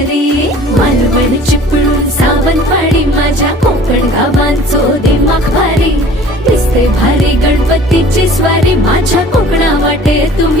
घरी. मालवण चिपळूण सावंतवाडी माझ्या कोकण गावांचो दिमाग भारी. दिसते भारी गणपतीची स्वारी माझ्या कोकणा वाटे तुम्ही